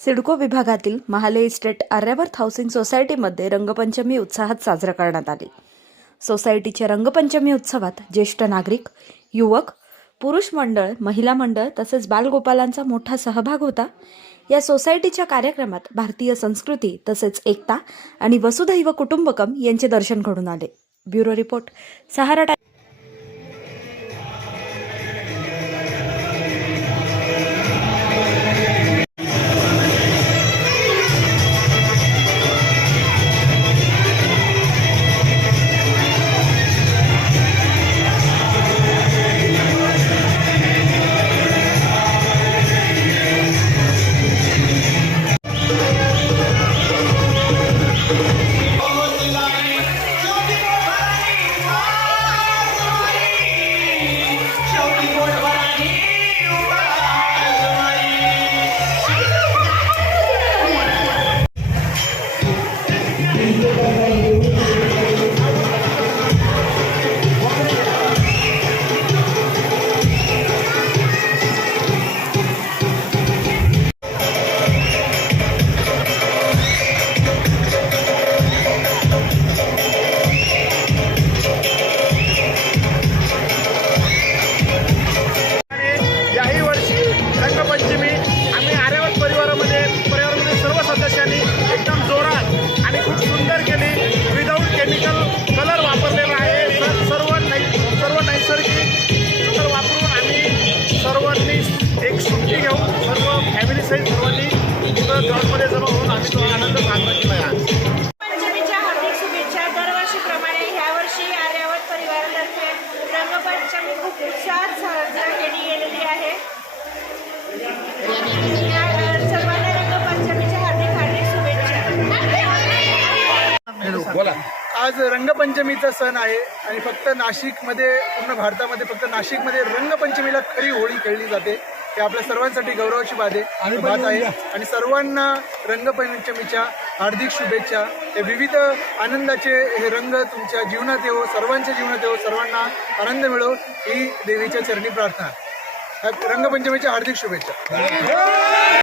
सिडको विभागातील Mahale estate आर्यावर्थ housing सोसायटीमध्ये रंगपंचमी उत्साहात साजरा करण्यात आली. सोसायटीच्या रंगपंचमी उत्सवात ज्येष्ठ नागरिक युवक पुरुष मंडळ महिला मंडळ तसेच बालगोपालांचा मोठा सहभाग होता. या सोसायटीच्या कार्यक्रमात भारतीय संस्कृती तसेच एकता आणि वसुधैव कुटुंबकम यांचे दर्शन घडून आले. ब्युरो रिपोर्ट सहारा रंगपंचमी खूप उत्साहात साजरा केली गेलेली आहे. या, अ, सर्वांना रंगपंचमीच्या हार्दिक हार्दिक शुभेच्छा. आज रंगपंचमीचा सण आहे आणि फक्त नाशिकमध्ये पूर्ण भारतामध्ये फक्त नाशिकमध्ये रंगपंचमीला खरी होळी खेळली जाते. हे आपल्या सर्वांसाठी गौरवाची आहे. बात आहे. आणि सर्वांना रंगपंचमीच्या हार्दिक शुभेच्छा. हे विविध आनंदाचे हे रंग तुमच्या जीवनात येवो सर्वांच्या जीवनात येवो सर्वांना आनंद मिळो ही देवीच्या चरणी प्रार्थना. रंगपंचमीच्या हार्दिक शुभेच्छा.